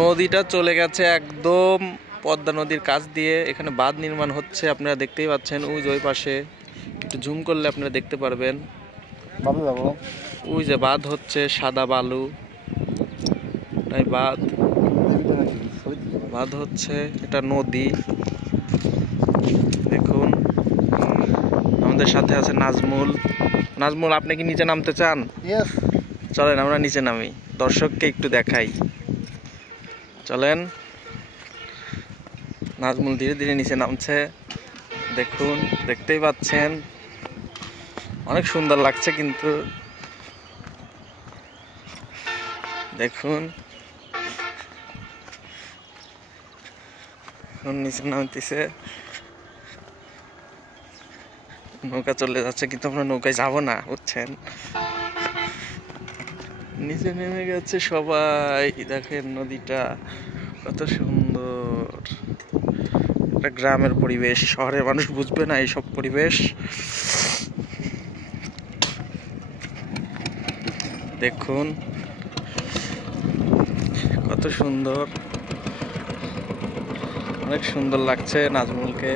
নদীটা চলে গেছে একদম পদ্মা নদীর কাছ দিয়ে। এখানে বাঁধ নির্মাণ হচ্ছে, আপনারা দেখতেই পাচ্ছেন। ওই পাশে একটু জুম করলে আপনারা দেখতে পারবেন। ওই যে বাঁধ হচ্ছে, সাদা বালু তাই বাঁধ হচ্ছে। এটা নদী। দেখুন আমাদের সাথে আছে নাজমুল। নাজমুল, আপনি কি নিচে নামতে চান? চলেন আমরা নিচে নামি, দর্শককে একটু দেখাই। চলেন। নাজমুল ধীরে ধীরে নিচে নামছে। দেখুন, দেখতেই পাচ্ছেন অনেক সুন্দর লাগছে কিন্তু। দেখুন নিচে নামতেছে, নৌকা চলে যাচ্ছে কিন্তু আমরা নৌকায় যাব না, বুঝছেন। নিচে নেমে গেছে সবাই। দেখেন নদীটা কত সুন্দর। একটা গ্রামের পরিবেশ, শহরের মানুষ বুঝবে না এইসব পরিবেশ। দেখুন কত সুন্দর, অনেক সুন্দর লাগছে নাজমুলকে।